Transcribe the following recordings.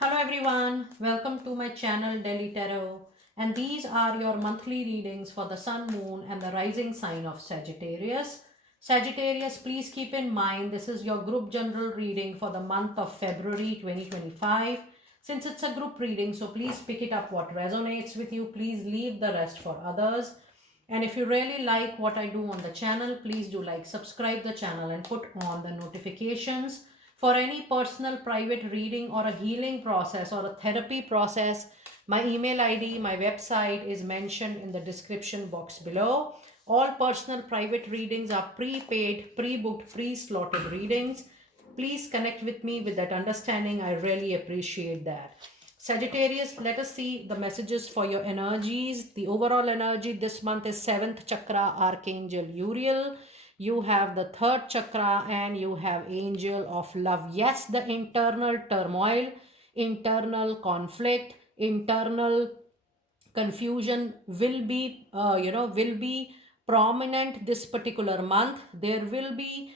Hello everyone, welcome to my channel Delhi Tarot, and these are your monthly readings for the sun, moon and the rising sign of Sagittarius. Sagittarius, please keep in mind this is your group general reading for the month of February 2025. Since it's a group reading, so please pick it up what resonates with you. Please leave the rest for others. And if you really like what I do on the channel, please do like, subscribe the channel and put on the notifications. For any personal private reading or a healing process or a therapy process, my email ID, my website is mentioned in the description box below. All personal private readings are prepaid, pre-booked, pre-slotted readings. Please connect with me with that understanding. I really appreciate that. Sagittarius, let us see the messages for your energies. The overall energy this month is 7th chakra, Archangel Uriel. You have the 3rd chakra and you have Angel of Love. Yes, the internal turmoil, internal conflict, internal confusion will be will be prominent this particular month. There will be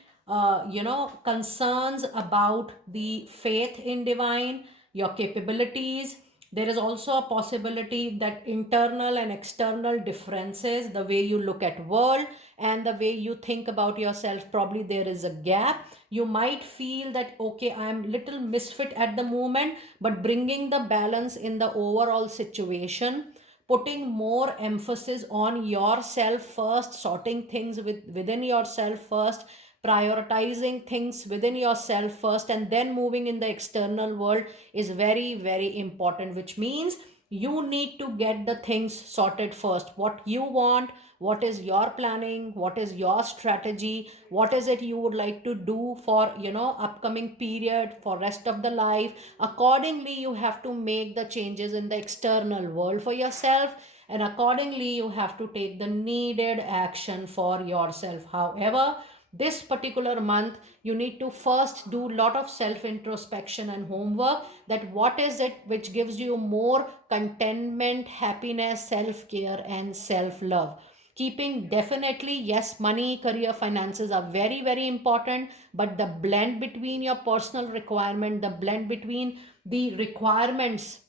concerns about the faith in divine, your capabilities. There is also a possibility that internal and external differences, the way you look at world and the way you think about yourself, probably there is a gap. You might feel that okay, I'm little misfit at the moment, but bringing the balance in the overall situation, putting more emphasis on yourself first, sorting things within yourself first, prioritizing things within yourself first, and then moving in the external world is very, very important, which means you need to get the things sorted first. What you want, what is your planning, what is your strategy, what is it you would like to do for upcoming period, for rest of the life. Accordingly you have to make the changes in the external world for yourself, and accordingly you have to take the needed action for yourself. However, this particular month you need to first do lot of self introspection and homework, that what is it which gives you more contentment, happiness, self care and self love. Keeping definitely, yes, money, career, finances are very, very important, but the blend between your personal requirement, the blend between the requirements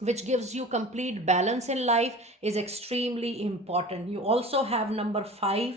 which gives you complete balance in life is extremely important. You also have number 5,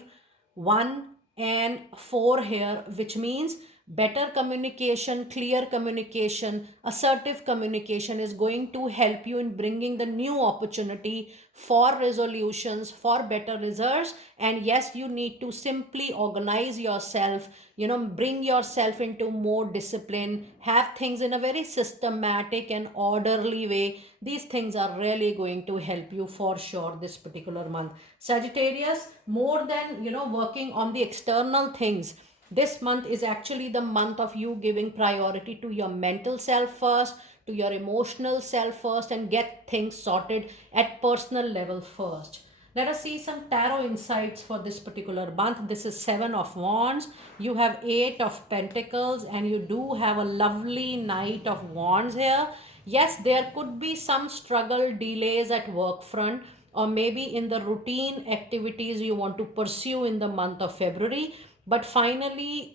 1 and 4 here, which means better communication, clear communication, assertive communication is going to help you in bringing the new opportunity for resolutions, for better results. And yes, you need to simply organize yourself, bring yourself into more discipline, have things in a very systematic and orderly way. These things are really going to help you for sure this particular month. Sagittarius, more than working on the external things, this month is actually the month of you giving priority to your mental self first, to your emotional self first, and get things sorted at personal level first. Let us see some tarot insights for this particular month. This is 7 of Wands. You have 8 of Pentacles and you do have a lovely Knight of Wands here. Yes, there could be some struggle, delays at work front, or maybe in the routine activities you want to pursue in the month of February. But finally,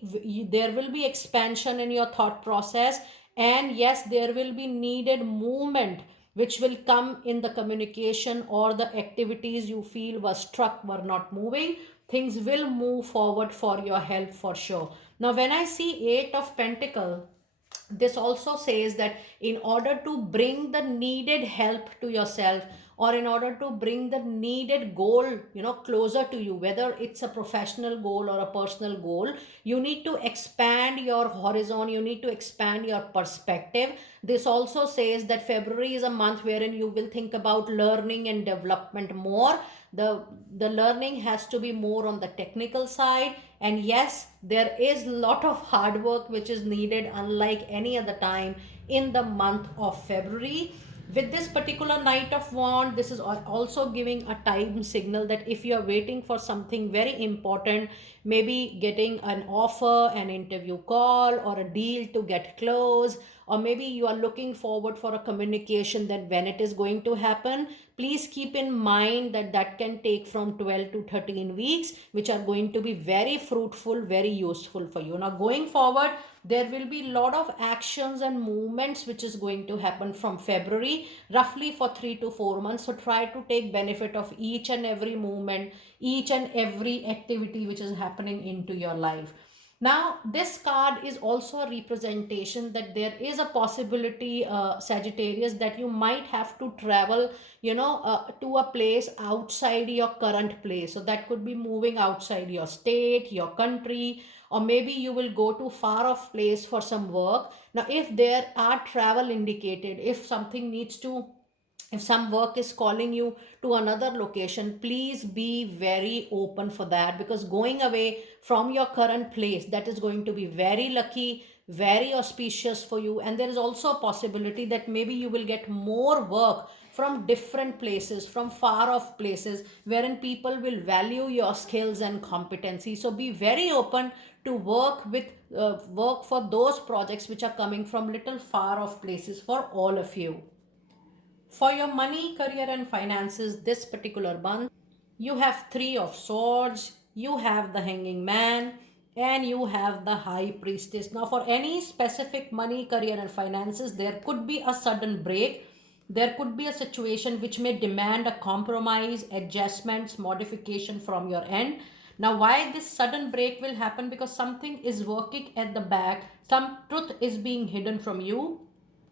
there will be expansion in your thought process, and yes, there will be needed movement which will come in the communication or the activities you feel were struck, were not moving. Things will move forward for your help for sure. Now, when I see 8 of Pentacle, this also says that in order to bring the needed help to yourself, or in order to bring the needed goal closer to you, whether it's a professional goal or a personal goal, you need to expand your horizon, you need to expand your perspective. This also says that February is a month wherein you will think about learning and development more. The learning has to be more on the technical side, and yes, there is lot of hard work which is needed unlike any other time in the month of February. With this particular Knight of Wand, this is also giving a time signal that if you are waiting for something very important, maybe getting an offer, an interview call or a deal to get close, or maybe you are looking forward for a communication, that when it is going to happen, please keep in mind that that can take from 12 to 13 weeks, which are going to be very fruitful, very useful for you. Now going forward, there will be a lot of actions and movements which is going to happen from February, roughly for 3 to 4 months. So try to take benefit of each and every movement, each and every activity which is happening into your life. Now this card is also a representation that there is a possibility, Sagittarius, that you might have to travel, to a place outside your current place. So that could be moving outside your state, your country, or maybe you will go to far off place for some work. Now if there are travel indicated, if something needs to, if some work is calling you to another location, please be very open for that, because going away from your current place, that is going to be very lucky, very auspicious for you. And there is also a possibility that maybe you will get more work from different places, from far off places, wherein people will value your skills and competency. So be very open to work for those projects which are coming from little far off places for all of you. For your money, career, and finances this particular month, you have Three of Swords, you have the Hanging Man, and you have the High Priestess. Now, for any specific money, career, and finances, there could be a sudden break. There could be a situation which may demand a compromise, adjustments, modification from your end. Now, why this sudden break will happen? Because something is working at the back, some truth is being hidden from you.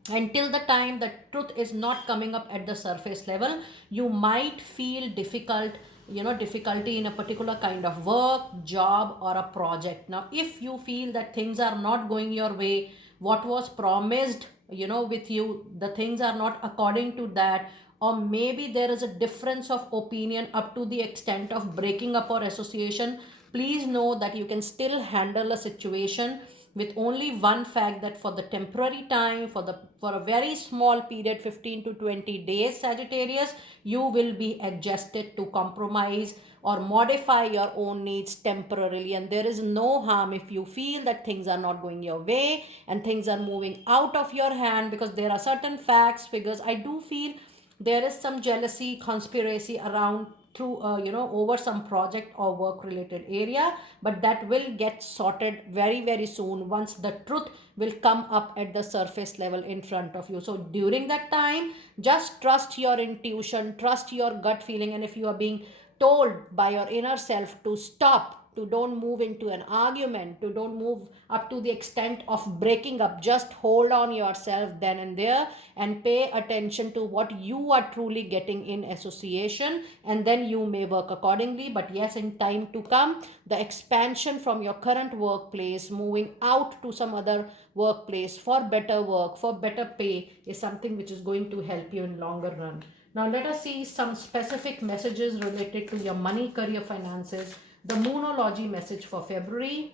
Until the time the truth is not coming up at the surface level, you might feel difficulty in a particular kind of work, job, or a project. Now if you feel that things are not going your way, what was promised, with you, the things are not according to that, or maybe there is a difference of opinion up to the extent of breaking up or association, please know that you can still handle a situation with only one fact, that for the temporary time, for a very small period, 15 to 20 days, Sagittarius, you will be adjusted to compromise or modify your own needs temporarily. And there is no harm if you feel that things are not going your way and things are moving out of your hand, because there are certain facts, figures. I do feel there is some jealousy, conspiracy around through over some project or work related area, but that will get sorted very very soon, once the truth will come up at the surface level in front of you. So during that time, just trust your intuition, trust your gut feeling, and if you are being told by your inner self to stop, to don't move into an argument, to don't move up to the extent of breaking up, just hold on yourself then and there and pay attention to what you are truly getting in association, and then you may work accordingly. But yes, in time to come, the expansion from your current workplace, moving out to some other workplace for better work, for better pay, is something which is going to help you in longer run. Now let us see some specific messages related to your money, career, finances. The Moonology message for February: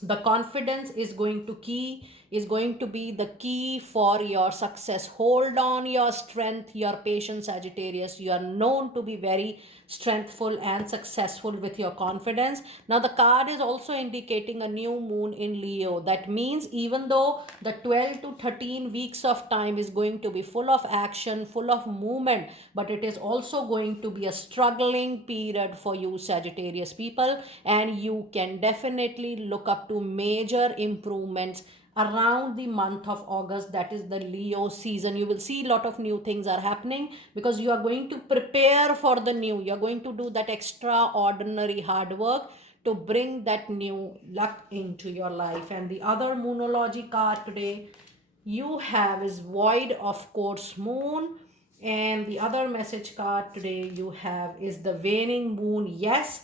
the confidence is going to be the key for your success. Hold on your strength, your patience, Sagittarius. You are known to be very strengthful and successful with your confidence. Now the card is also indicating a new moon in Leo. That means even though the 12 to 13 weeks of time is going to be full of action, full of movement, but it is also going to be a struggling period for you, Sagittarius people, and you can definitely look up to major improvements around the month of August. That is the Leo season. You will see a lot of new things are happening, because you are going to prepare for the new. You are going to do that extraordinary hard work to bring that new luck into your life. And the other Moonology card today you have is Void of Quartz Moon. And the other message card today you have is the Waning Moon. Yes,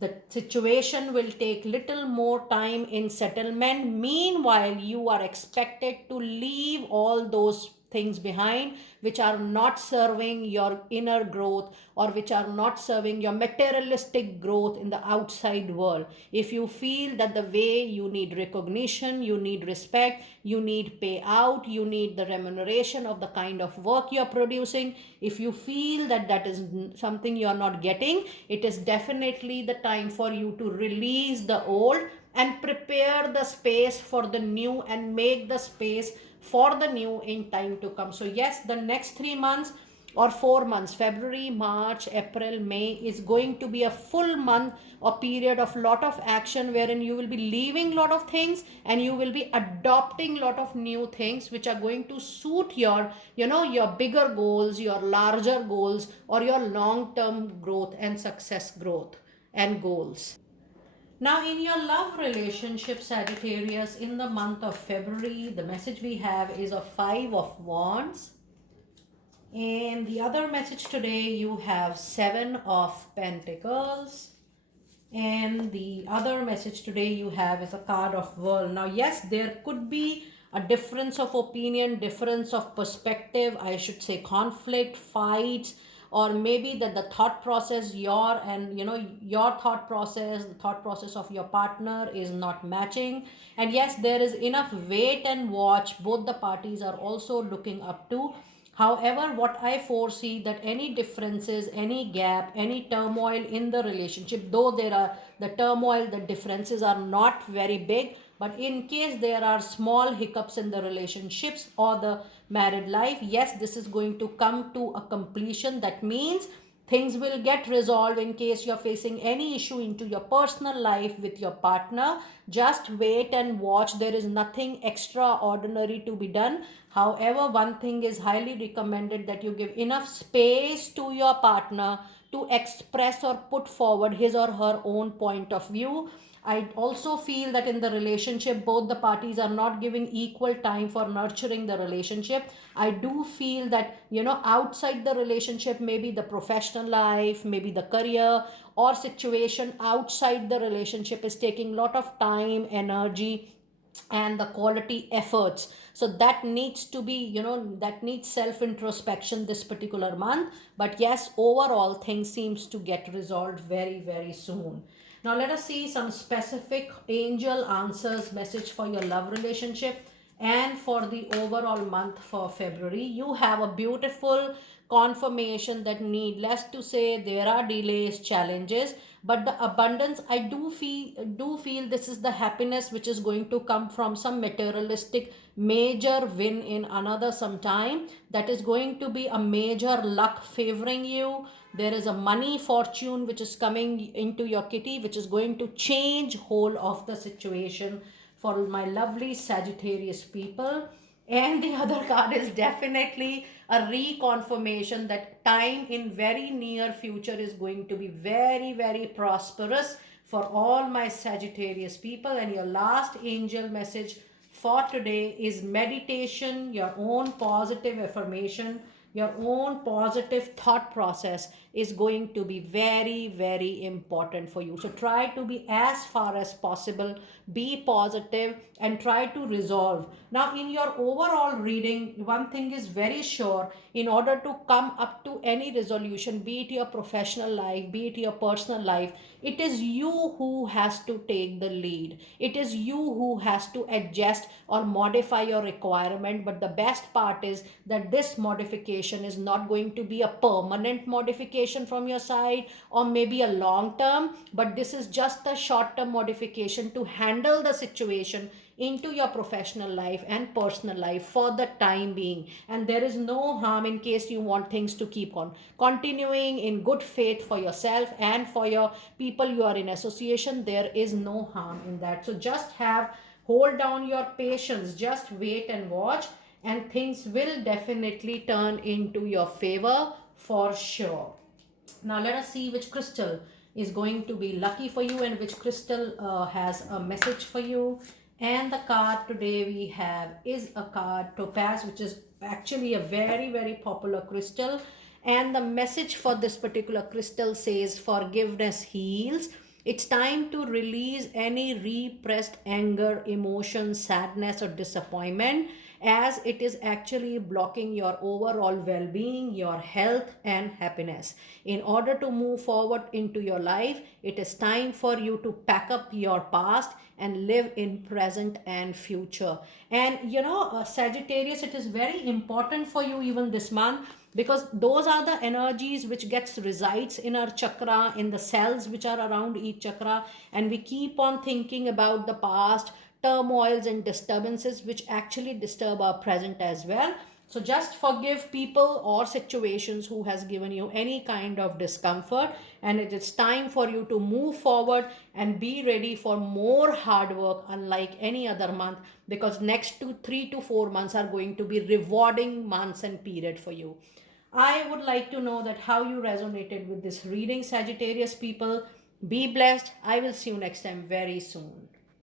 the situation will take little more time in settlement. Meanwhile, you are expected to leave all those things behind which are not serving your inner growth, or which are not serving your materialistic growth in the outside world. If you feel that the way you need recognition, you need respect, you need payout, you need the remuneration of the kind of work you're producing, if you feel that that is something you're not getting, it is definitely the time for you to release the old and prepare the space for the new, and make the space for the new in time to come. So yes, the next 3 months or 4 months, February, March, April, May, is going to be a full month or period of lot of action, wherein you will be leaving lot of things and you will be adopting lot of new things which are going to suit your, your bigger goals, your larger goals, or your long term growth and success growth and goals. Now, in your love relationship, Sagittarius, in the month of February, the message we have is a Five of Wands. And the other message today, you have Seven of Pentacles. And the other message today you have is a card of World. Now, yes, there could be a difference of opinion, difference of perspective, I should say conflict, fights, or maybe that the thought process, your thought process, the thought process of your partner is not matching. And yes, there is enough wait and watch both the parties are also looking up to. However, what I foresee that any differences, any gap, any turmoil in the relationship, though there are the turmoil, the differences are not very big, but in case there are small hiccups in the relationships or the married life, yes, this is going to come to a completion. That means things will get resolved. In case you're facing any issue into your personal life with your partner, just wait and watch. There is nothing extraordinary to be done. However, one thing is highly recommended, that you give enough space to your partner to express or put forward his or her own point of view. I also feel that in the relationship, both the parties are not giving equal time for nurturing the relationship. I do feel that, outside the relationship, maybe the professional life, maybe the career or situation outside the relationship is taking a lot of time, energy, and the quality efforts. So that needs to be, that needs self introspection this particular month. But yes, overall things seems to get resolved very, very soon. Now let us see some specific angel answers message for your love relationship and for the overall month for February. You have a beautiful confirmation that, needless to say, there are delays, challenges, but the abundance, I do feel this is the happiness which is going to come from some materialistic major win in another some time. That is going to be a major luck favoring you. There is a money fortune which is coming into your kitty, which is going to change whole of the situation for my lovely Sagittarius people. And the other card is definitely a reconfirmation that time in very near future is going to be very, very prosperous for all my Sagittarius people. And your last angel message for today is meditation, your own positive affirmation, your own positive thought process is going to be very, very important for you. So try to be as far as possible, be positive, and try to resolve. Now, in your overall reading, one thing is very sure: in order to come up to any resolution, be it your professional life, be it your personal life, it is you who has to take the lead. It is you who has to adjust or modify your requirement. But the best part is that this modification is not going to be a permanent modification from your side, or maybe a long term, but this is just a short term modification to handle the situation into your professional life and personal life for the time being. And there is no harm, in case you want things to keep on continuing in good faith for yourself and for your people you are in association, there is no harm in that. So just hold down your patience, just wait and watch, and things will definitely turn into your favor for sure. Now let us see which crystal is going to be lucky for you and which crystal has a message for you. And the card today we have is a card Topaz, which is actually a very, very popular crystal. And the message for this particular crystal says forgiveness heals. It's time to release any repressed anger, emotion, sadness, or disappointment, as it is actually blocking your overall well being, your health, and happiness. In order to move forward into your life, it is time for you to pack up your past and live in present and future. And Sagittarius, it is very important for you even this month, because those are the energies which gets resides in our chakra, in the cells which are around each chakra, and we keep on thinking about the past, turmoils and disturbances which actually disturb our present as well. So just forgive people or situations who has given you any kind of discomfort, and it is time for you to move forward and be ready for more hard work unlike any other month, because next 3 to 4 months are going to be rewarding months and period for you. I would like to know that how you resonated with this reading, Sagittarius people. Be blessed. I will see you next time very soon.